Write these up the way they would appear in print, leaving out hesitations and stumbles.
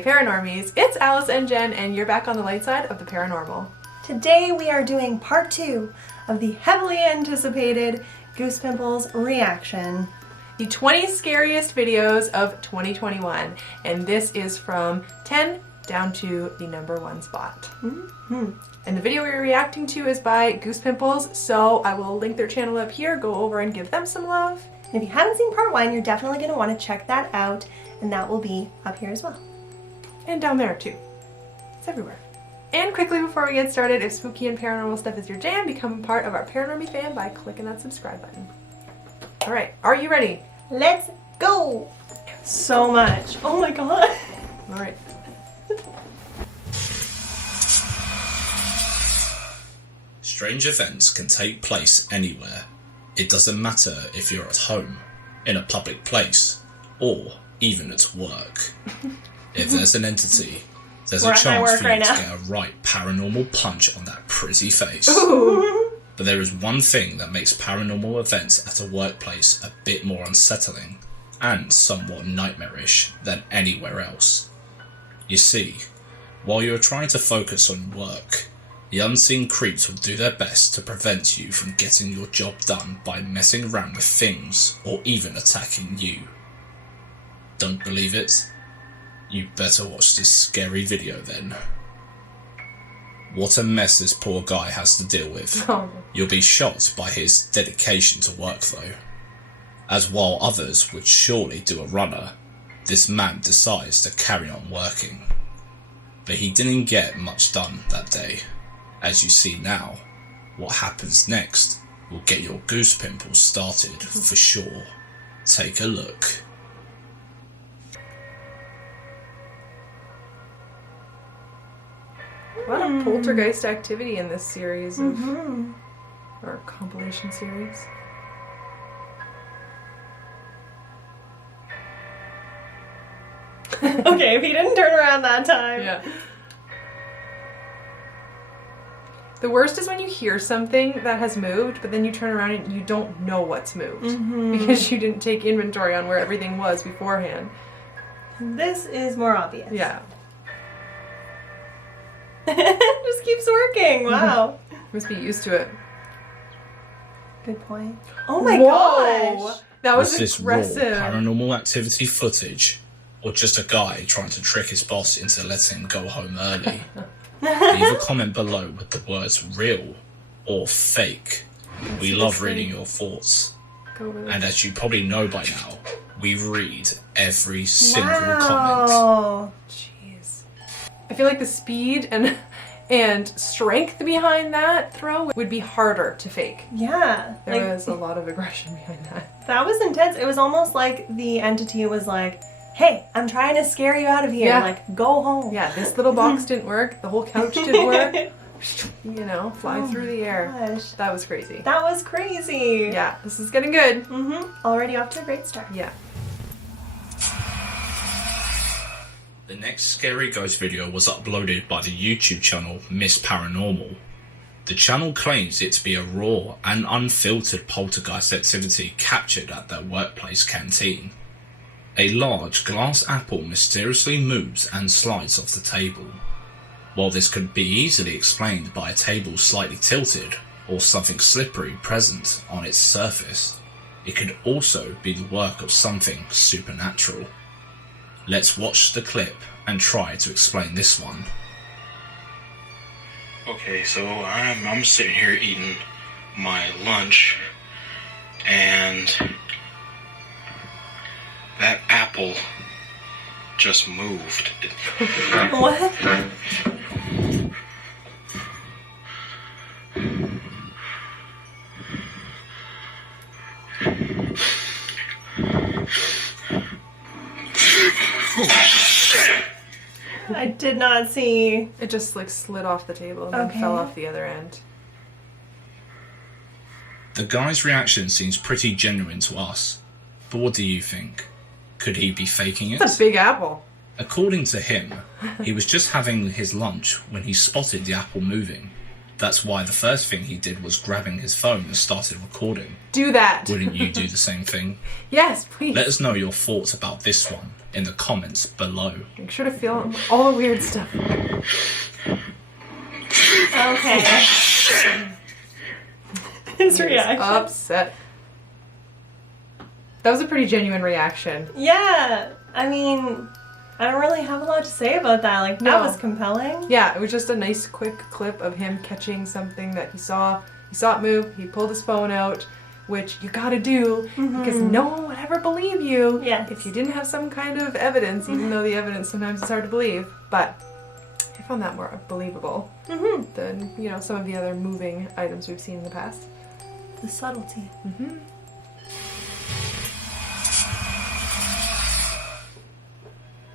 Hey Paranormies, it's Alice and Jen, and you're back on the light side of the paranormal. Today we are doing part 2 of the heavily anticipated Goose Pimples reaction. The 20 scariest videos of 2021, and this is from 10 down to the number 1 spot. And the video we're reacting to is by Goose Pimples, so I will link their channel up here. Go over and give them some love. And if you haven't seen part 1, you're definitely going to want to check that out, and that will be up here as well. And down there too. It's everywhere. And quickly before we get started, if spooky and paranormal stuff is your jam, become a part of our Paranormy fan by clicking that subscribe button. Alright, are you ready? Let's go! So much. Oh my god. Alright. Strange events can take place anywhere. It doesn't matter if you're at home, in a public place, or even at work. If there's an entity, there's a chance for you to get a right paranormal punch on that pretty face. Ooh. But there is one thing that makes paranormal events at a workplace a bit more unsettling and somewhat nightmarish than anywhere else. You see, while you're trying to focus on work, the unseen creeps will do their best to prevent you from getting your job done by messing around with things or even attacking you. Don't believe it? You better watch this scary video then. What a mess this poor guy has to deal with. Oh. You'll be shocked by his dedication to work though. As while others would surely do a runner, this man decides to carry on working. But he didn't get much done that day. As you see now, what happens next will get your goose pimples started for sure. Take a look. A lot of poltergeist activity in this series of or compilation series. Okay, if he didn't turn around that time. Yeah. The worst is when you hear something that has moved, but then you turn around and you don't know what's moved because you didn't take inventory on where everything was beforehand. This is more obvious. Yeah. Just keeps working. Wow. Must be used to it. Good point. Oh my Whoa! gosh. That was this aggressive. raw paranormal activity footage, or just a guy trying to trick his boss into letting him go home early? Leave a comment below with the words real or fake. We love reading your thoughts. And as you probably know by now, we read every single comment. Jeez. I feel like the speed and strength behind that throw would be harder to fake. Yeah. There was a lot of aggression behind that. That was intense. It was almost like the entity was like, hey, I'm trying to scare you out of here. Yeah. Like, go home. Yeah, this little box didn't work. The whole couch didn't work. You know, fly through the air. Gosh. That was crazy. That was crazy. Yeah, this is getting good. Already off to a great start. Yeah. The next Scary Ghost video was uploaded by the YouTube channel Miss Paranormal. The channel claims it to be a raw and unfiltered poltergeist activity captured at their workplace canteen. A large glass apple mysteriously moves and slides off the table. While this could be easily explained by a table slightly tilted or something slippery present on its surface, it could also be the work of something supernatural. Let's watch the clip and try to explain this one. Okay, so I'm sitting here eating my lunch, and that apple just moved. What? I did not see. It just like slid off the table and then fell off the other end. The guy's reaction seems pretty genuine to us, but what do you think? Could he be faking it? It's a big apple. According to him, he was just having his lunch when he spotted the apple moving. That's why the first thing he did was grabbing his phone and started recording. Do that. Wouldn't you do the same thing? Yes, please. Let us know your thoughts about this one in the comments below. Make sure to feel all the weird stuff. Okay. His He's reaction. upset. That was a pretty genuine reaction. Yeah. I mean, I don't really have a lot to say about that. Like, that No. was compelling. Yeah, it was just a nice quick clip of him catching something that he saw. He saw it move, he pulled his phone out, which you gotta do because no one would ever believe you Yes. if you didn't have some kind of evidence, even though the evidence sometimes is hard to believe. But I found that more believable than, you know, some of the other moving items we've seen in the past. The subtlety.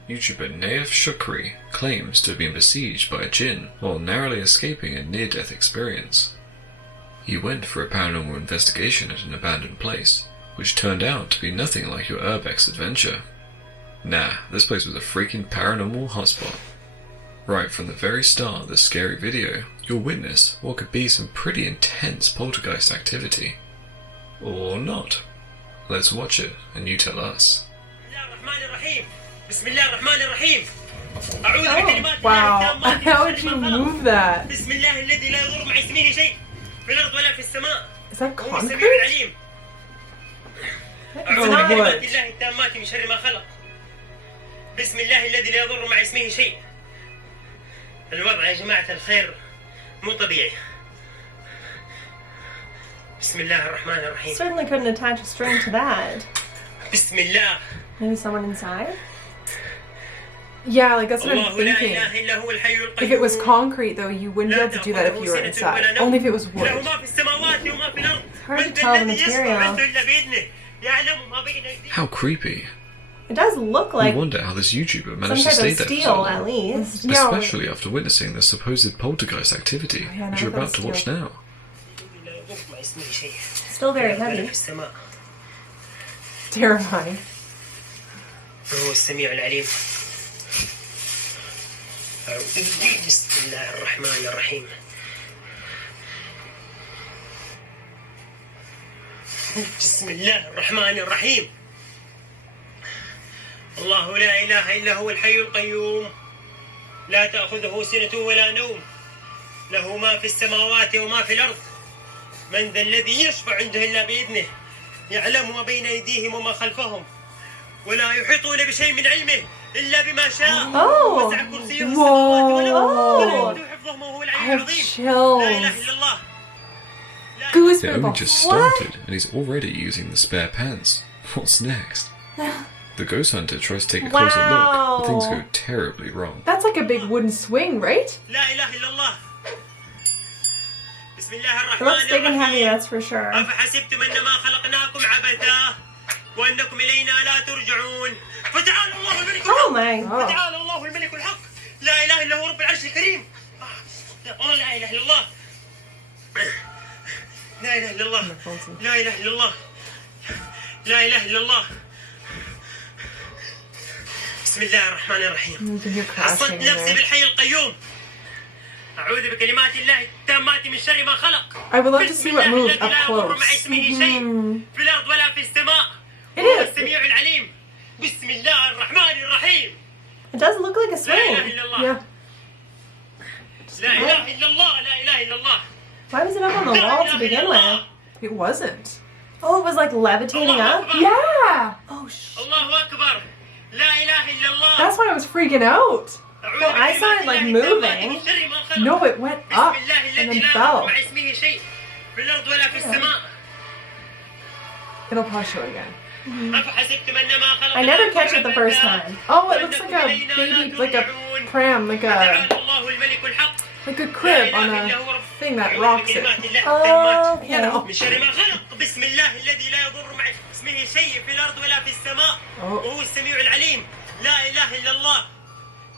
YouTuber Naif Shukri claims to have been besieged by a jinn while narrowly escaping a near-death experience. He went for a paranormal investigation at an abandoned place, which turned out to be nothing like your urbex adventure. Nah, this place was a freaking paranormal hotspot. Right from the very start of this scary video, you'll witness what could be some pretty intense poltergeist activity. Or not. Let's watch it, and you tell us. بسم الله الرحمن الرحيم أعوذ Oh, بكلمات الله wow. التامات How من would شر you ما خلق. move that? بسم الله الذي لا يضر مع اسمه شيء في الأرض ولا في السماء Is that وهو السميع concrete? العليم أعوذ Oh, بكلمات wood. الله التامات من شر ما خلق بسم الله الذي لا يضر مع اسمه شيء. الوضع يا جماعة الخير مو طبيعي. بسم الله الرحمن الرحيم. Certainly couldn't attach a string to that. بسم الله. Maybe someone inside? Yeah, like that's what I'm الله لا thinking. إله إلا هو الحي القيوم. If it was concrete, though, you wouldn't be able to do that if you were inside. Only if it was له wood. ما في السماوات وما في الأرض. hard to من tell the الذي يشفع material. عنده إلا بإذنه. يعلم ما بين أيديهم. How creepy. It does look I like wonder how this YouTuber some managed to type stay of there for so steel, long. at least. Yeah, Especially after witnessing the supposed poltergeist activity, yeah, which no, you're about that's to watch steel. now. لا يضر مع اسمه شيء. Still very ولا heavy. في السماء. Terrifying. وهو السميع العليم. بسم الله الرحمن الرحيم. بسم الله الرحمن الرحيم. الله لا إله إلا هو الحي القيوم لا تأخذه سنة ولا نوم له ما في السماوات وما في الأرض من ذا الذي يشفع عنده إلا بإذنه يعلم ما بين أيديهم وما خلفهم ولا يحيطون بشيء من علمه إلا بما شاء Oh. وسع كرسيه السماوات والأرض ولا Whoa. يؤوده حفظهما وهو I العلي have العظيم لا chills. إله إلا الله لا Goose They only Pimples. just What? started, and he's already using the spare pants. What's next? The ghost hunter tries to take a closer look, but things go Wow. terribly wrong. That's like a big wooden swing, right? لا إله إلا الله بسم الله It الرحمن looks big and heavy, الرحيم that's for sure. أفحسبتم أنما خلقناكم عبثا وأنكم إلينا لا ترجعون فتعالى الله الملك Oh الحق my. Oh. فتعالى الله الملك الحق لا إله إلا هو رب العرش الكريم لا إله إلا الله لا إله إلا الله لا إله إلا الله لا إله إلا الله بسم الله الرحمن الرحيم You can hear حصنت crashing in نفسي there. بالحي القيوم أعوذ بكلمات الله التامات من شر ما خلق I would love to بسم see what الله moves الذي up لا يضر مع close. اسمه شيء في الأرض ولا في السماء It وهو is. السميع العليم بسم الله الرحمن الرحيم It does look like a لا إله swing. إلا الله Yeah. لا إله إلا الله لا إله إلا الله Why was it up on the لا wall إله to إلا begin الله. with? It wasn't. Oh, it was like levitating الله up? أكبر. Yeah! Oh, sh. الله أكبر لا إله إلا الله That's why I was freaking out. أعوذ Well, I saw بكلمات it, like, الله التامات moving. من شر ما خلق. No, it went up بسم الله and الذي then لا fell. يضر مع اسمه شيء في الأرض ولا في السماء It'll probably show again. أفحسبتم أنما خلقناكم I never catch it the first عبثا time. Oh, it looks like وأنكم a إلينا لا baby, like a ترجعون. pram, like فتعالى a الله الملك الحق crib on a thing that rocks it. Oh, You know. okay. من شر ما خلق بسم الله الذي لا يضر مع اسمه شيء في الأرض ولا في السماء Oh. وهو السميع العليم لا إله إلا الله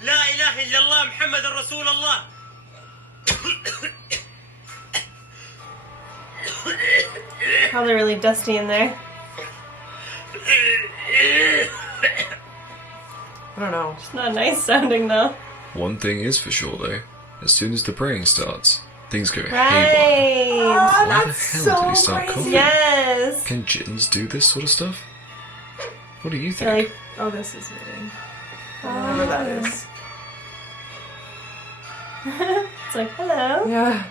لا إله إلا الله محمد رسول الله Probably really dusty in there. I don't know. It's not nice sounding though. One thing is for sure though, as soon as the praying starts, Things go haywire. Right. Oh, Why the that's hell so did he start crazy. coughing? Yes. Can jinns do this sort of stuff? What do you You're think? like, Oh, this is moving. I don't know where that is. it's like, hello. Yeah.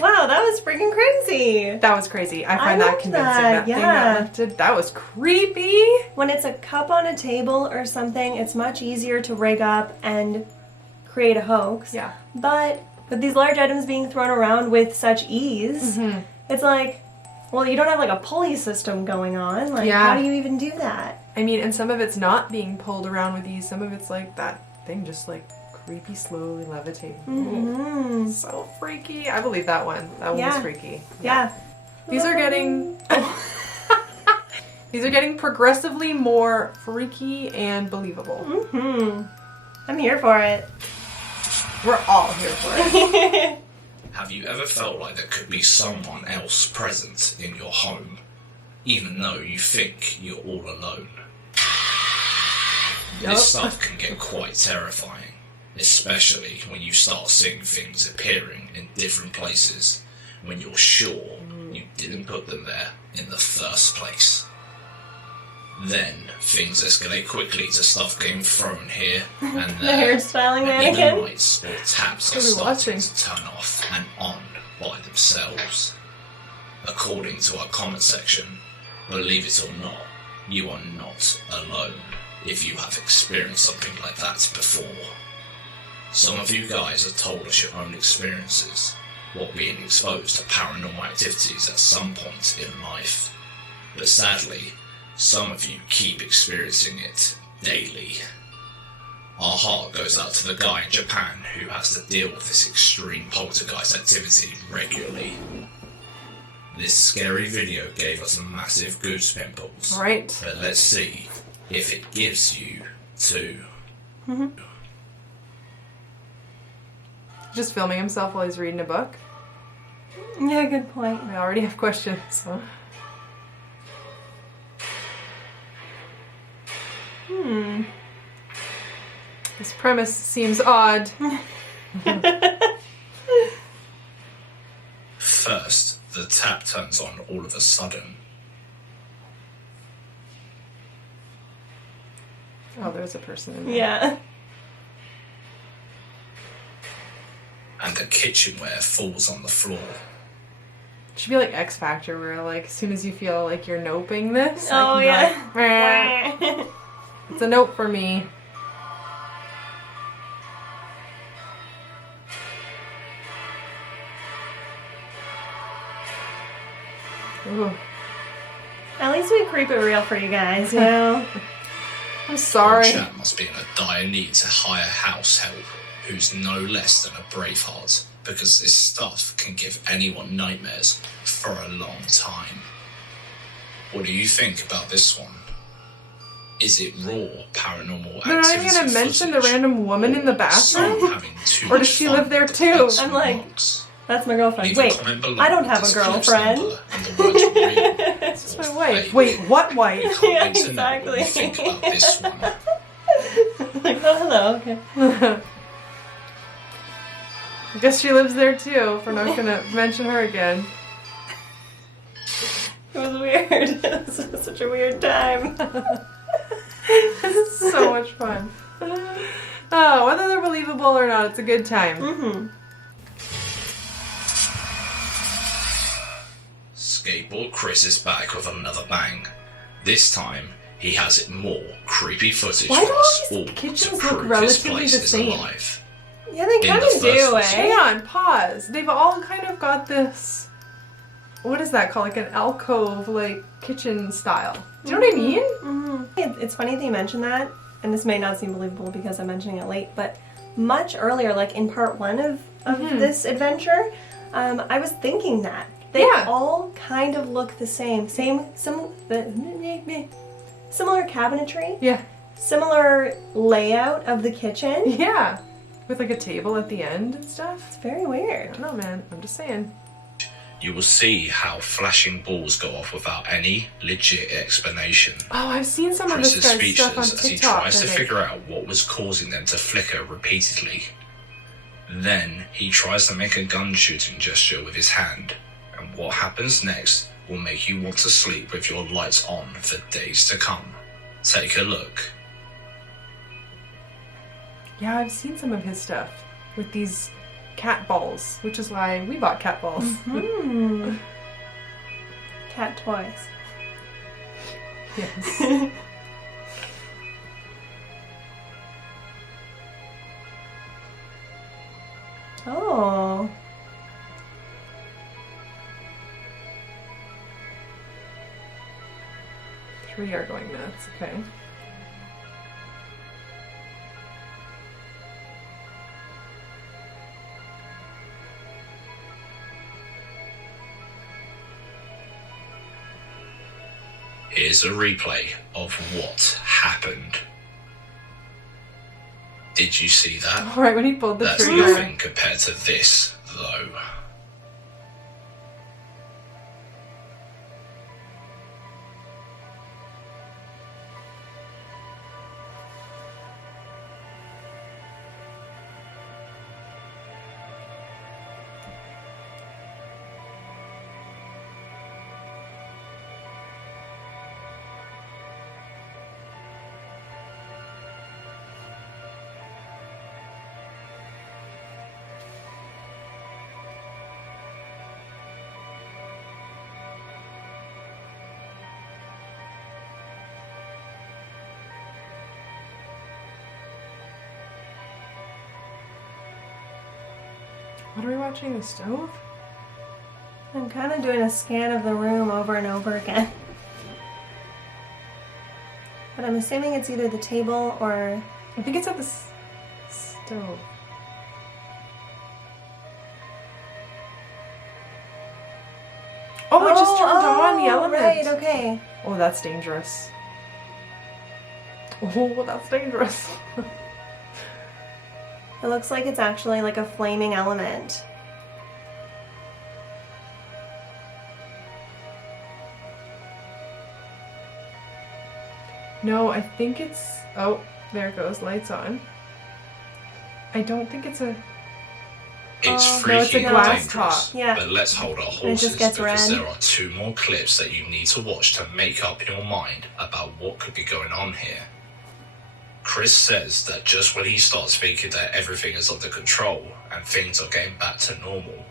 Wow, that was freaking crazy. That was crazy. I find that loved convincing. that, Thing yeah. that lifted, that was creepy. When it's a cup on a table or something, it's much easier to rig up and create a hoax. Yeah. But with these large items being thrown around with such ease, it's like, well, you don't have like a pulley system going on. Like, Yeah. how do you even do that? I mean, and some of it's not being pulled around with these. Some of it's like that thing just like creepy, slowly levitating. Mm-hmm. So freaky. I believe that one. That one was Yeah. freaky. Yeah. These are getting... These are getting progressively more freaky and believable. Mm-hmm. I'm here for it. We're all here for it. Have you ever felt like there could be someone else present in your home, even though you think you're all alone? This stuff can get quite terrifying, especially when you start seeing things appearing in different places when you're sure you didn't put them there in the first place. Then things escalate quickly to stuff getting thrown here and The there. hairstyling And even mannequin. lights or taps are What are we starting watching? to turn off and on by themselves. According to our comment section, believe it or not, you are not alone if you have experienced something like that before. Some of you guys have told us your own experiences while being exposed to paranormal activities at some point in life. But sadly, some of you keep experiencing it daily. Our heart goes out to the guy in Japan who has to deal with this extreme poltergeist activity regularly. This scary video gave us massive goose pimples. Right. But let's see if it gives you too. Just filming himself while he's reading a book. Yeah, good point. I already have questions. So. This premise seems odd. First, the tap turns on all of a sudden. Oh, there's a person in there. Yeah. And the kitchenware falls on the floor. It should be like X Factor, where like as soon as you feel like you're noping this, Oh, I can be like, "Meh, it's a nope for me. Ooh, At least we creep it real for you guys, you know? I'm sorry. Chap must be in a dire need to hire house help who's no less than a braveheart, because this stuff can give anyone nightmares for a long time. What do you think about this one? Is it raw paranormal They're not even activity gonna mention the footage, random woman in the or bathroom? some having too Or does much she fun live there with too? pets I'm and like- dogs? That's my girlfriend. Leave a Wait, comment below I don't have with a this close girlfriend. number and the word real It's or my wife. fake. Wait, what wife? Can't Yeah, wait to know what you think about this one. Like, oh, hello, okay. I guess she lives there too, if we're not gonna mention her again. It was weird. It was such a weird time. This is so much fun. Oh, whether they're believable or not, it's a good time. Mm-hmm. Skateboard Chris is back with another bang. This time, he has it more creepy footage Why for do all us these all kitchens to look prove this relatively place the is same? alive. Yeah, they In kind the of first do, place. Hang eh? on, pause. They've all kind of got this. What is that called? Like an alcove, like kitchen style. Do you know what I mean? Mm-hmm. It's funny that you mentioned that, and this may not seem believable because I'm mentioning it late, but much earlier, like in part one of this adventure, I was thinking that. They Yeah. all kind of look the same. Similar cabinetry, Yeah. similar layout of the kitchen. Yeah. With like a table at the end and stuff. It's very I weird. don't know, man. I'm just saying. You will see how flashing balls go off without any legit explanation. Oh, I've seen some of Chris this is guy's stuff on speechless as he TikTok. tries I to think. figure out what was causing them to flicker repeatedly. Then he tries to make a gun shooting gesture with his hand, and what happens next will make you want to sleep with your lights on for days to come. Take a look. Yeah, I've seen some of his stuff with these cat balls, which is why we bought cat balls. Cat toys. Yes. Oh. We are going nuts, okay. Here's a replay of what happened. Did you see that? All right, when he pulled the That's trigger. nothing compared to this, though. What are we watching? The stove? I'm kind of doing a scan of the room over and over again. But I'm assuming it's either the table or... I think it's at the stove. Oh, it just turned on the element. Right, okay. Oh, that's dangerous. Oh, that's dangerous. It looks like it's actually like a flaming element. No, I think it's... Oh, there it goes. Lights on. I don't think it's a... It's no, freaky it's a and glass dangerous, top. Yeah. but let's hold our And it horses just gets because red. there are 2 more clips that you need to watch to make up your mind about what could be going on here. Chris says that just when he starts thinking that everything is under control and things are getting back to normal,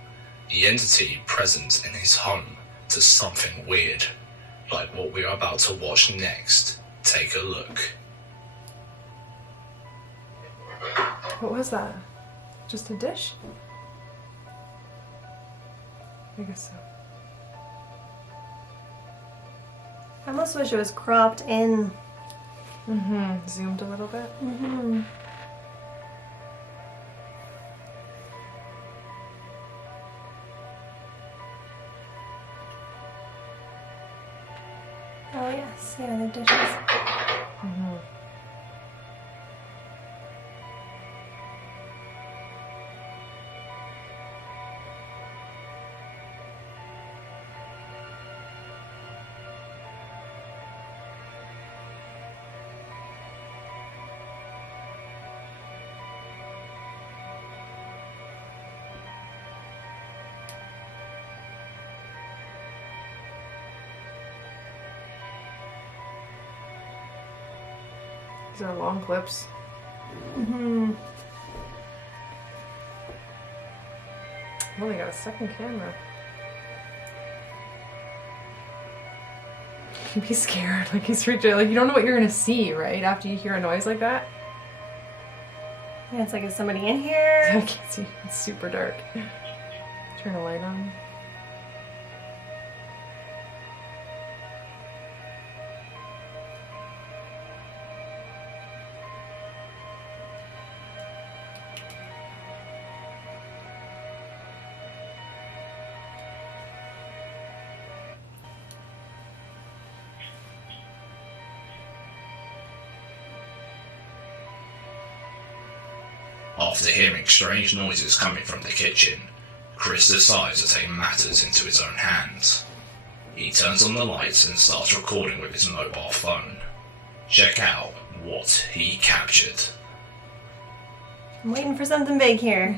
the entity present in his home does something weird, like what we are about to watch next. Take a look. What was that? Just a dish? I guess so. I almost wish it was cropped in. Mm-hmm. Zoomed a little bit. Mm-hmm. Oh yes, yeah, the dishes. Mm-hmm. These are long clips. Mm-hmm. Oh, they got a second camera. Be scared, like he's freaked out. Like you don't know what you're gonna see, right? After you hear a noise like that. Yeah, it's like, is somebody in here? I can't see. It's super dark. Turn a light on. After hearing strange noises coming from the kitchen, Chris decides to take matters into his own hands. He turns on the lights and starts recording with his mobile phone. Check out what he captured. I'm waiting for something big here.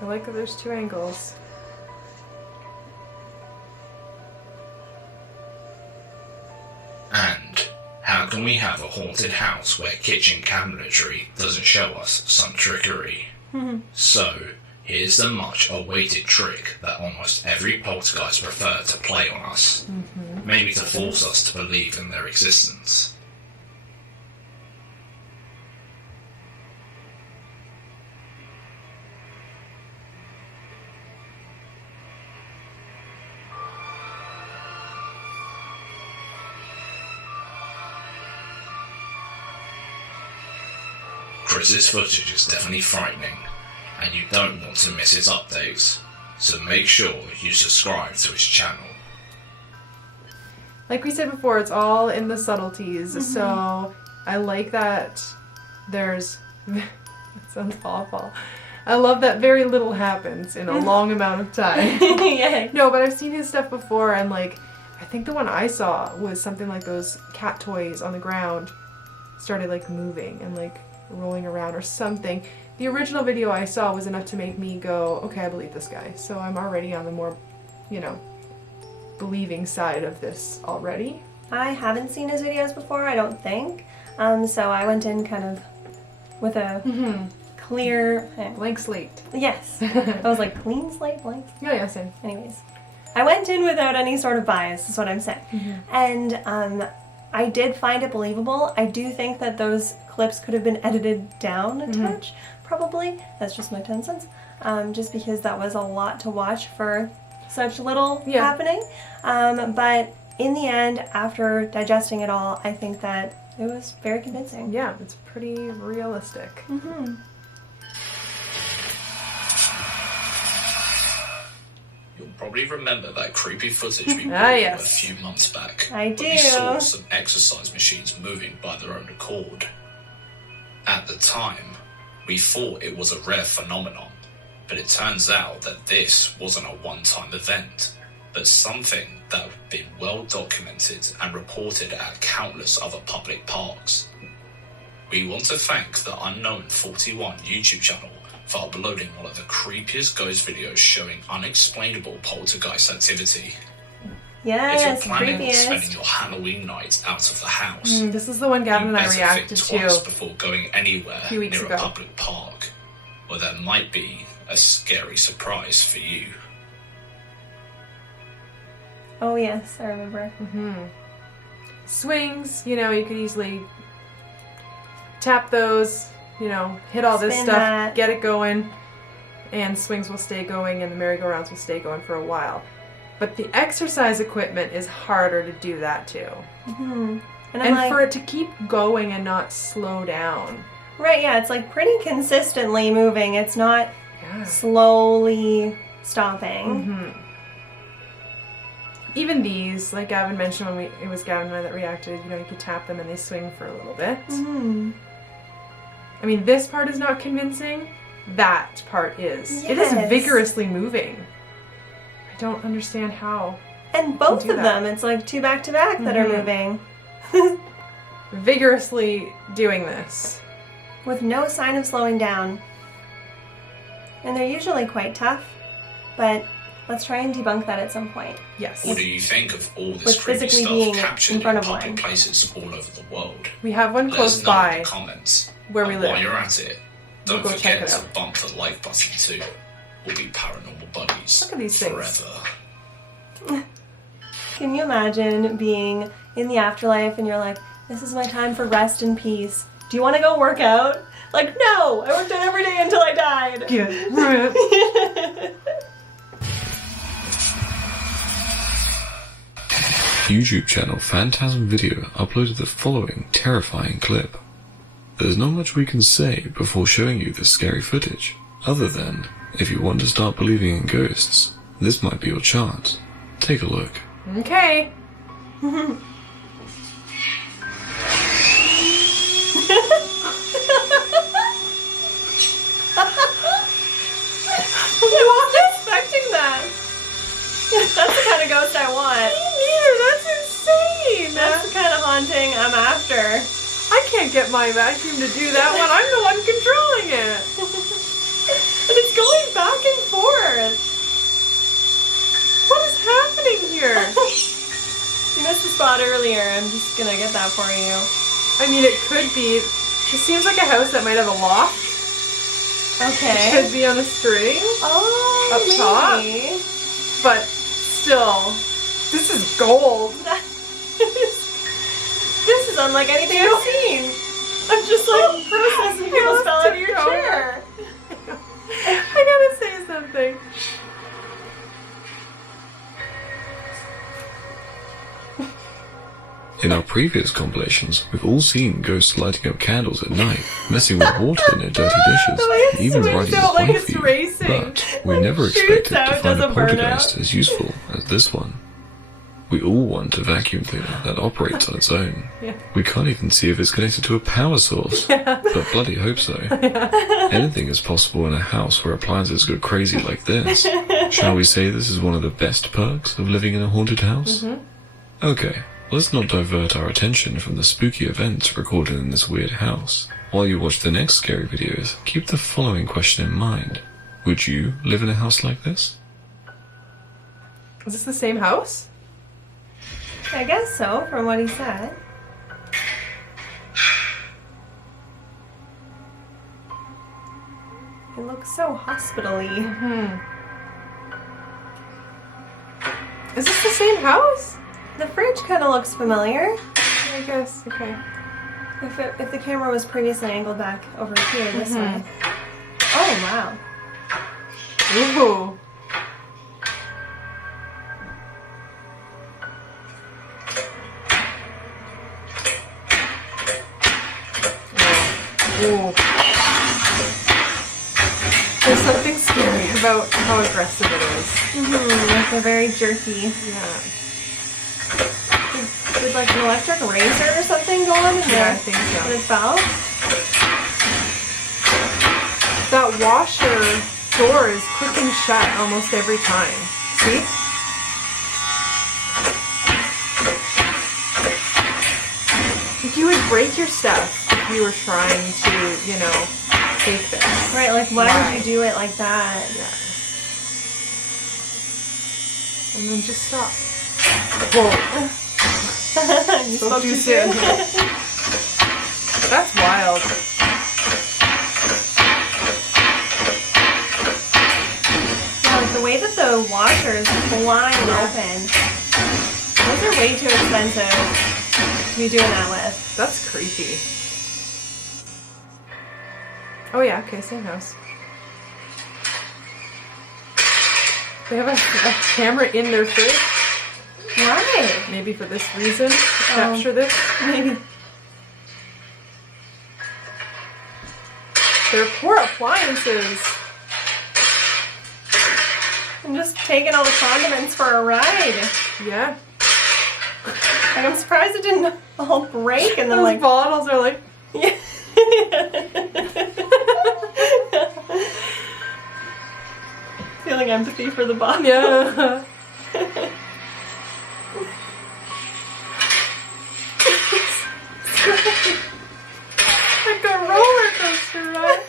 I like that there's 2 angles. And how can we have a haunted house where kitchen cabinetry doesn't show us some trickery? So, here's the much awaited trick that almost every poltergeist prefer to play on us. Maybe to force us to believe in their existence. Chris's footage is definitely frightening, and you don't want to miss his updates, so make sure you subscribe to his channel. Like we said before, it's all in the subtleties, so I like that there's... It sounds awful. I love that very little happens in a long amount of time. Yeah. No, but I've seen his stuff before, and like, I think the one I saw was something like those cat toys on the ground started like moving and like rolling around or something. The original video I saw was enough to make me go, okay, I believe this guy. So I'm already on the more, you know, believing side of this already. I haven't seen his videos before, I don't think. So I went in kind of with a clear... Blank slate. Yes. I was like, clean slate, blank slate? Yeah, same. Anyways. I went in without any sort of bias, is what I'm saying. And I did find it believable. I do think that those clips could have been edited down a touch, probably. That's just my 10 cents. Just because that was a lot to watch for such little happening. But in the end, after digesting it all, I think that it was very convincing. Yeah, it's pretty realistic. You'll probably remember that creepy footage we brought yes. a few months back. I when do. we saw some exercise machines moving by their own accord. At the time, we thought it was a rare phenomenon, but it turns out that this wasn't a one-time event, but something that had been well documented and reported at countless other public parks. We want to thank the Unknown41 YouTube channel for uploading one of the creepiest ghost videos showing unexplainable poltergeist activity. Yes, If you're planning on creepiest. spending your Halloween night out of the house, This is the one Gavin you and I better reacted think twice to. before going anywhere few weeks near ago. a public park, or there might be a scary surprise for you. Oh yes, I remember. Swings, you know, you could easily tap those, you know, hit all this Spin stuff, that. get it going, and swings will stay going and the merry-go-rounds will stay going for a while. But the exercise equipment is harder to do that too. And I'm And like, for it to keep going and not slow down. right, yeah, it's like pretty consistently moving. It's not Yeah. slowly stopping. Even these, like Gavin mentioned when it was Gavin and I that reacted, you know, you could tap them and they swing for a little bit. I mean, this part is not convincing. That part is. It is Yes. vigorously moving. I don't understand how. And both do of that. them, it's like 2 back to back that are moving. Vigorously doing this. With no sign of slowing down. And they're usually quite tough, but let's try and debunk that at some point. Yes. What do you think of all this With creepy physically stuff being captured in front of public one. places all over the world? We have one Let close us know in by. the comments. where we And live. while you're at it, don't We'll go check forget it to out. bump the like button too. We'll be paranormal buddies Look at these things. forever. Can you imagine being in the afterlife and you're like, this is my time for rest and peace. Do you want to go work out? Like, no! I worked out every day until I died. YouTube channel Phantasm Video uploaded the following terrifying clip. There's not much we can say before showing you this scary footage, other than, if you want to start believing in ghosts, this might be your chance. Take a look. Okay. I wasn't expecting that. That's the kind of ghost I want. Neither. That's haunting I'm after. I can't get my vacuum to do that when I'm the one controlling it. And it's going back and forth. What is happening here? You missed the spot earlier. I'm just gonna get that for you. I mean, it could be. It seems like a house that might have a loft. It Okay. could be on a string, Oh, Up top? maybe. but still, this is gold. This is unlike anything I've seen. I'm just like processing people have fell out to of your go. chair. I gotta say something. In our previous compilations, we've all seen ghosts lighting up candles at night, messing with water in their dirty dishes, The way it and even swings riding out like a it's feet. racing. But we When never it shoots expected out, to find a doesn't burn poltergeist out. as useful as this one. We all want a vacuum cleaner that operates on its own. Yeah. We can't even see if it's connected to a power source, but bloody hope so. Anything is possible in a house where appliances go crazy like this. Shall we say this is one of the best perks of living in a haunted house? Okay, let's not divert our attention from the spooky events recorded in this weird house. While you watch the next scary videos, keep the following question in mind. Would you live in a house like this? Is this the same house? I guess so, from what he said. It looks so hospital-y. Is this the same house? The fridge kind of looks familiar. I guess. Okay. If the camera was previously angled back over here this way. Oh, wow. Ooh. Ooh. There's something scary about how aggressive it is. Like they're very jerky. Yeah. Did like an electric razor or something go on in Yeah, there? I think When it so. fell? That washer door is clicking shut almost every time. See? Like you would break your stuff if you were trying to, you know, take this. Right, like why Why? would you do it like that? Yeah. And then just stop. Whoa. You Spoke spoke too too soon. soon. That's wild. Yeah, like the way that the washer is flying open. Those are way too expensive to be doing that with. That's creepy. Oh yeah, okay, same house. They have a camera in their fridge, Right. maybe for this reason, to capture this. Maybe. Their poor appliances. I'm just taking all the condiments for a ride. Yeah. Like I'm surprised it didn't all break and then Those like bottles are like, yeah. Feeling empathy for the bottle. yeah. Like a roller coaster ride.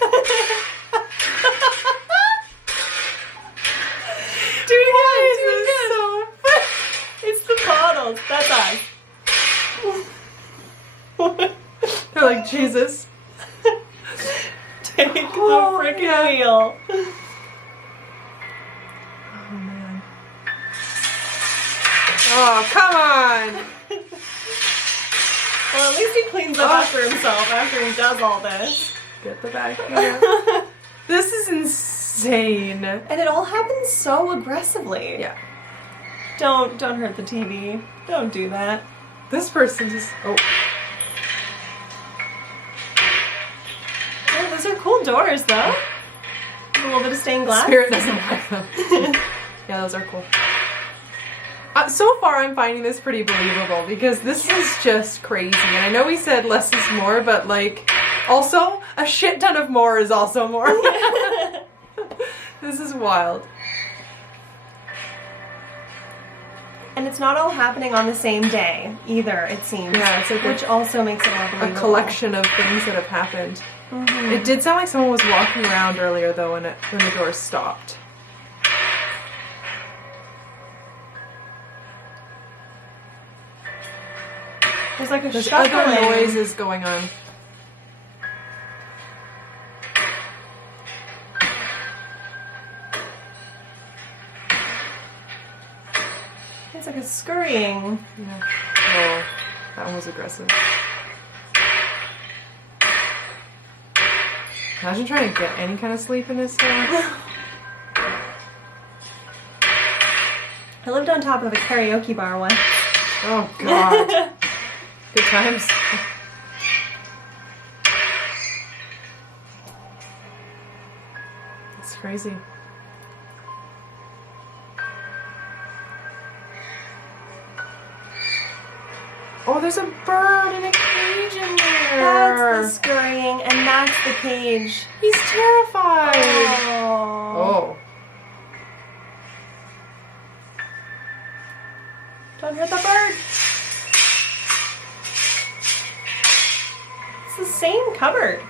Do it again. This Do it is again. so It's the bottles. That's us. They're like, Jesus. Take the Oh, freaking yeah. wheel. Oh man. Oh, come on. Well, at least he cleans up Oh. after himself after he does all this. Get the vacuum. This is insane. And it all happens so aggressively. Yeah. Don't hurt the TV. Don't do that. This person just. Oh. Oh, those are cool doors, though. A little bit of stained glass. Spirit doesn't like them. Yeah, those are cool. So far, I'm finding this pretty believable because this is just crazy. And I know we said less is more, but like, also, a shit ton of more is also more. This is wild. And it's not all happening on the same day either, it seems. Yeah, it's like which also makes it more a believable. collection of things that have happened. It did sound like someone was walking around earlier, though, when the doors stopped. There's like a There's shuffling. other noises going on. It's like a scurrying. Yeah. Oh, that one was aggressive. Imagine trying to get any kind of sleep in this house. I lived on top of a karaoke bar once. Oh, God. Good times. That's crazy. Oh, there's a bird in a cage in there. That's the scurrying, and that's the cage. He's terrified. Oh. Oh. Don't hurt the bird. It's the same cupboard.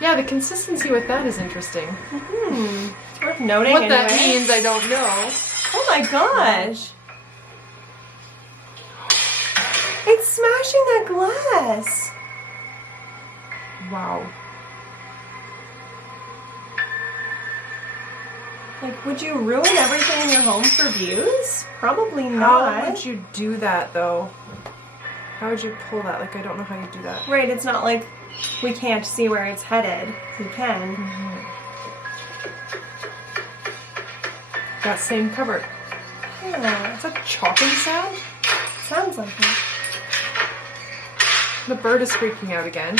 Yeah, the consistency with that is interesting. It's worth noting. What that anyway. means, I don't know. Oh my gosh. It's smashing that glass. Wow. Like, would you ruin everything in your home for views? Probably How not. would you do that, though? How would you pull that? Like, I don't know how you do that. Right, it's not like we can't see where it's headed. We can. That same cupboard. Yeah, Is that chopping sound? sounds like it. The bird is freaking out again.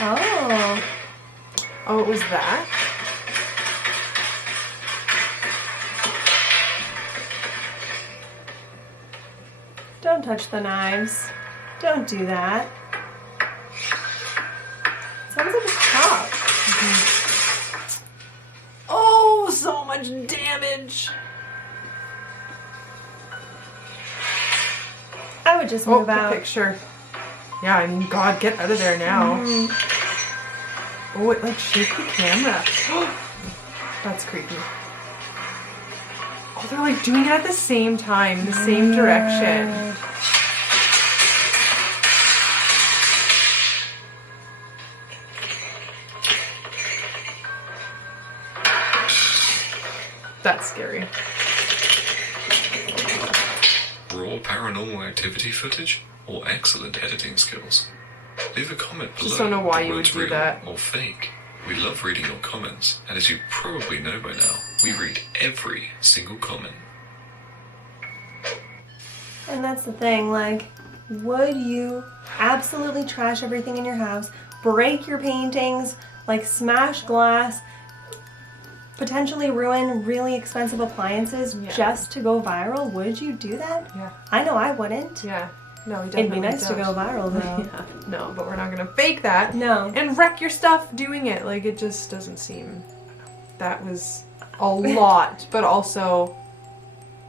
Oh. Oh, it was that? Don't touch the knives. Don't do that. Sounds like a chop. Oh, so much damage. I would just Oh, move the out. picture. Yeah, I mean, God, get out of there now. Oh, it like shaked the camera. That's creepy. Oh, they're like doing it at the same time, the same direction. That's scary. Raw paranormal activity footage or excellent editing skills? Leave a comment below. Just don't know why with the you would words do real that. Or fake. We love reading your comments, and as you probably know by now, we read every single comment. And that's the thing, like, would you absolutely trash everything in your house, break your paintings, like smash glass, potentially ruin really expensive appliances Yeah. just to go viral? Would you do that? Yeah. I know I wouldn't. Yeah. No, we It'd definitely be nice to don't. go viral though. Yeah. No, but we're not gonna fake that. No. And wreck your stuff doing it. Like, it just doesn't seem. That was a lot, but also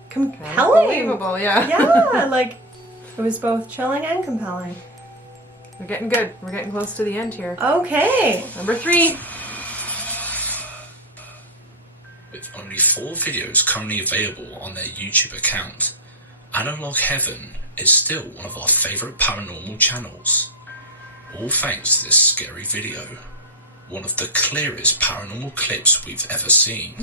Compelling. believable. Yeah. Yeah, like it was both chilling and compelling. We're getting good. We're getting close to the end here. Okay. Number 3. With only 4 videos currently available on their YouTube account, Analog Heaven is still one of our favourite paranormal channels. All thanks to this scary video. One of the clearest paranormal clips we've ever seen.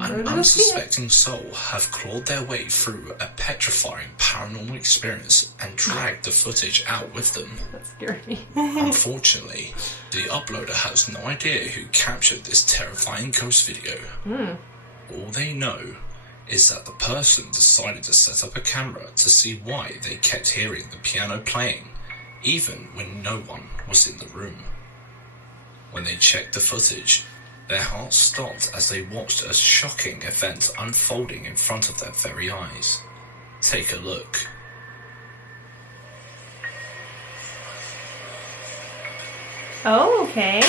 An unsuspecting soul have clawed their way through a petrifying paranormal experience and dragged the footage out with them. That's scary. Unfortunately, the uploader has no idea who captured this terrifying ghost video. All they know is that the person decided to set up a camera to see why they kept hearing the piano playing, even when no one was in the room. When they checked the footage, their hearts stopped as they watched a shocking event unfolding in front of their very eyes. Take a look. Oh, okay.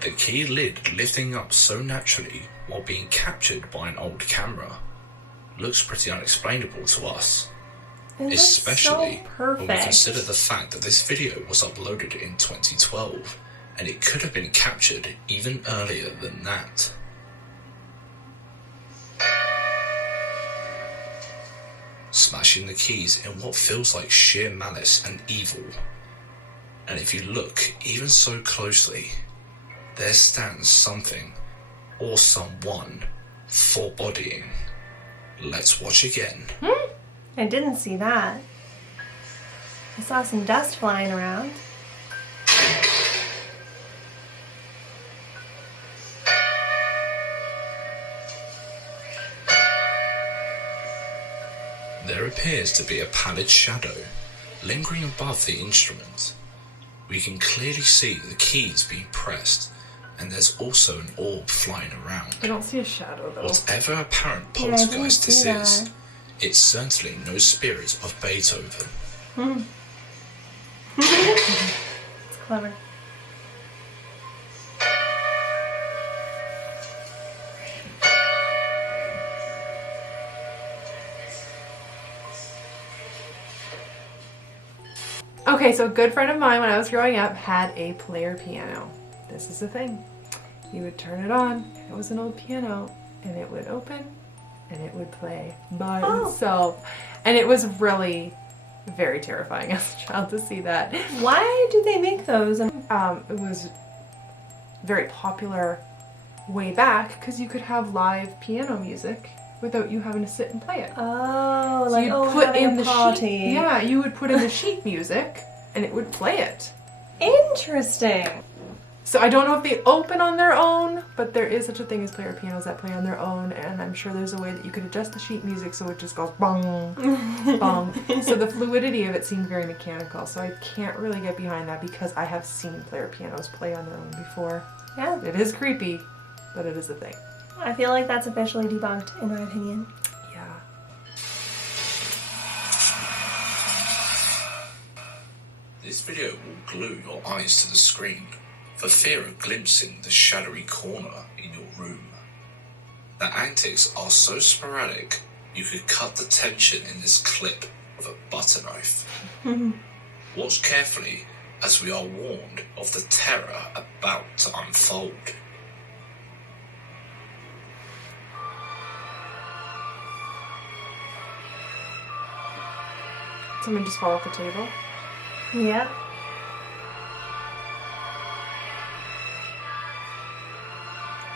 The key lid lifting up so naturally while being captured by an old camera looks pretty unexplainable to us. And that's Especially so when we perfect. consider the fact that this video was uploaded in 2012 and it could have been captured even earlier than that. Smashing the keys in what feels like sheer malice and evil. And if you look even so closely, there stands something or someone forebodying. Let's watch again. I didn't see that. I saw some dust flying around. There appears to be a pallid shadow lingering above the instrument. We can clearly see the keys being pressed, and there's also an orb flying around. I don't see a shadow though. Whatever apparent Yeah, I didn't poltergeist this see is, that. it's certainly no spirit of Beethoven. It's clever. Okay, so a good friend of mine when I was growing up had a player piano. This is the thing. You would turn it on, it was an old piano, and it would open, and it would play by itself. And it was really very terrifying as a child to see that. Why do they make those? It was very popular way back because you could have live piano music without you having to sit and play it. Oh, So like you'd oh, put having in a the party. sheet. Yeah, you would put in the sheet music, and it would play it. Interesting. So I don't know if they open on their own, but there is such a thing as player pianos that play on their own, and I'm sure there's a way that you could adjust the sheet music so it just goes bong, bong. So the fluidity of it seemed very mechanical, so I can't really get behind that because I have seen player pianos play on their own before. Yeah, It is creepy, but it is a thing. I feel like that's officially debunked, in my opinion. Yeah. This video will glue your eyes to the screen for fear of glimpsing the shadowy corner in your room. The antics are so sporadic you could cut the tension in this clip with a butter knife. Watch carefully as we are warned of the terror about to unfold. Someone just fall off the table. Yeah.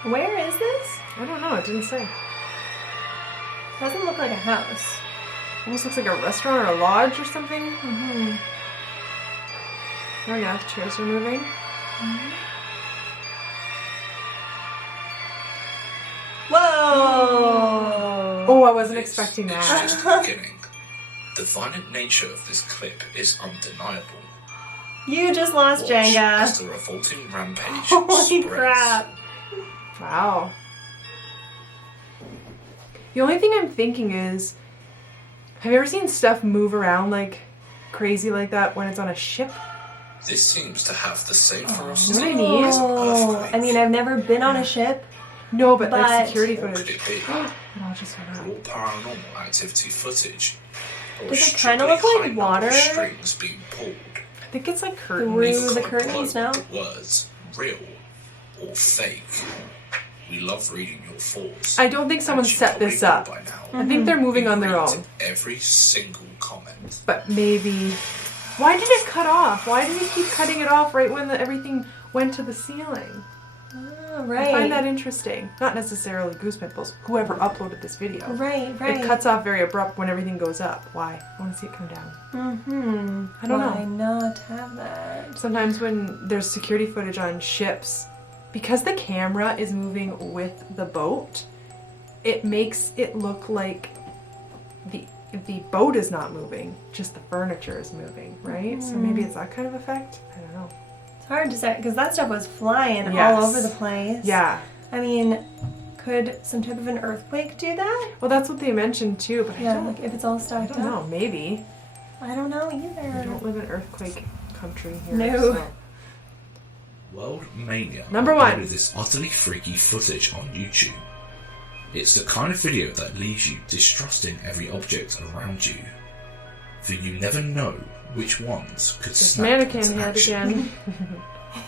Where is this? I don't know, it didn't say. Doesn't look like a house. Almost looks like a restaurant or a lodge or something. Mm-hmm. Oh yeah, the chairs are moving. Whoa! Oh, I wasn't This expecting is that. just the beginning. The violent nature of this clip is undeniable. You just lost Watch Jenga. as the revolting rampage Holy spreads. crap. Wow. The only thing I'm thinking is, have you ever seen stuff move around like crazy like that when it's on a ship? This seems to have the same You know ferocity what I mean? as an Oh, earthquake. I mean, I've never been on a ship. No, but But- like security What could footage. it be? It all just went up. Raw paranormal activity footage? Or Does it strictly kinda look like high number water? strings being pulled? I think it's like curtains. Through Leave a the comment curtains below now? with the words real or fake. We love reading your thoughts. I don't think someone As you set probably this know up. by now. I think they're moving We on their read own. every single comment. But maybe. Why did it cut off? Why did he keep cutting it off right when everything went to the ceiling? Oh, I right. find that interesting. Not necessarily Goose Pimples, whoever uploaded this video. Right. It cuts off very abrupt when everything goes up. Why? I want to see it come down. Mm-hmm. I don't know. Why not have that? Sometimes when there's security footage on ships, because the camera is moving with the boat, it makes it look like the boat is not moving, just the furniture is moving, right? So maybe it's that kind of effect? I don't know. It's hard to say because that stuff was flying Yes. all over the place. Yeah. I mean, could some type of an earthquake do that? Well, that's what they mentioned too, but Yeah, I don't, like if it's all I stacked don't up. know. Maybe. I don't know We either. don't live in earthquake country here. No. So. World Mania Number 1. uploaded this utterly freaky footage on YouTube. It's the kind of video that leaves you distrusting every object around you, for you never know which ones could This snap mannequin into head action. again.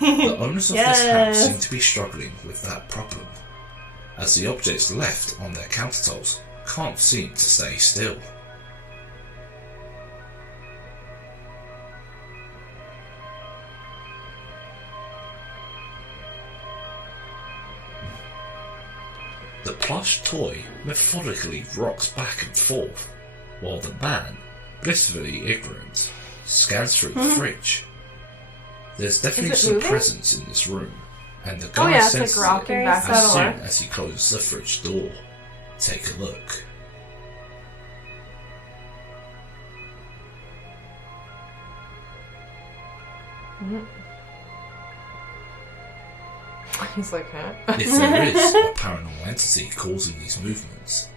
The owners of this house Yes. seem to be struggling with that problem, as the objects left on their countertops can't seem to stay still. The plush toy methodically rocks back and forth, while the man, blissfully ignorant, scans through the fridge. There's definitely it some moving? presence in this room, and the Oh guy yeah, it's senses like rocking it back and as soon forth. as he closes the fridge door. Take a look. He's like, huh? If there is a paranormal entity causing these movements,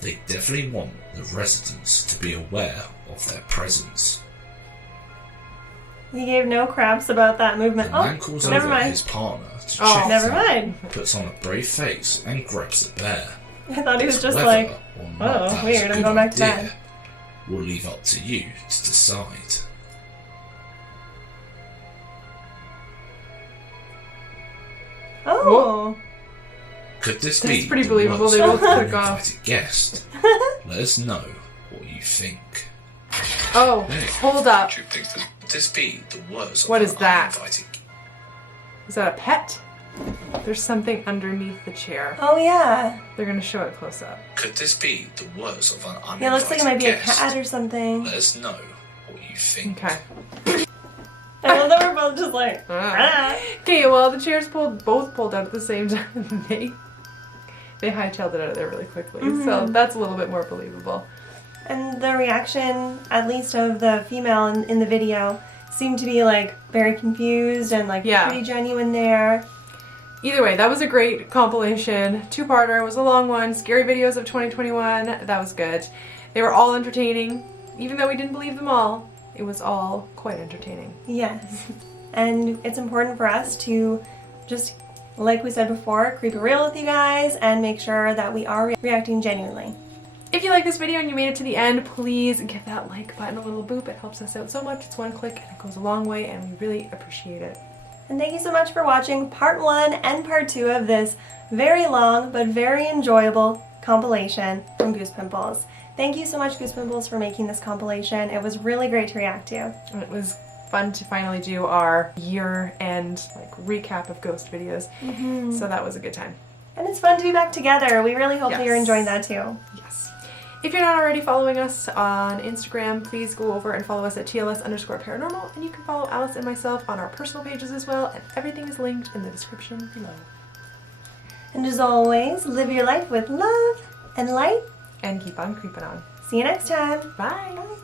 they definitely want the residents to be aware of their presence. He gave no craps about that The movement. man Oh, calls never over mind. his partner to Oh. check Never it out, mind. puts on a brave face and grabs the bear. I thought he was It's just whether like, or not oh, that was weird, a I'm good going back to idea bed. will leave up to you to decide. oh. Could this That's be pretty the believable, worst they both of click off. uninvited guest? Let us know what you think. Oh, Hey. hold up. Could this be the worst What of is that? uninvited? Is that a pet? There's something underneath the chair. Oh, yeah. They're gonna show it close up. Could this be the worst of an uninvited Yeah, it looks like it might be a guest? cat or something. Let us know what you think. Okay. I love that we're both just like, ah. Okay, well the chairs both pulled out at the same time. They hightailed it out of there really quickly, so that's a little bit more believable. And the reaction, at least of the female in the video, seemed to be like very confused and like Yeah. pretty genuine there. Either way, that was a great compilation. Two-parter, it was a long one. Scary videos of 2021, that was good. They were all entertaining. Even though we didn't believe them all, it was all quite entertaining. Yes. And it's important for us to just, like we said before, keep it real with you guys and make sure that we are reacting genuinely. If you like this video and you made it to the end, please give that like button a little boop. It helps us out so much. It's one click and it goes a long way and we really appreciate it. And thank you so much for watching part 1 and part 2 of this very long but very enjoyable compilation from Goose Pimples. Thank you so much, Goose Pimples, for making this compilation. It was really great to react to. And it was fun to finally do our year-end recap of ghost videos. So that was a good time. And it's fun to be back together. We really hope that Yes. you're enjoying that too. Yes. If you're not already following us on Instagram, please go over and follow us at TLS_paranormal, and you can follow Alice and myself on our personal pages as well, and everything is linked in the description below. And as always, live your life with love and light. And keep on creeping on. See you next time. Bye! Bye.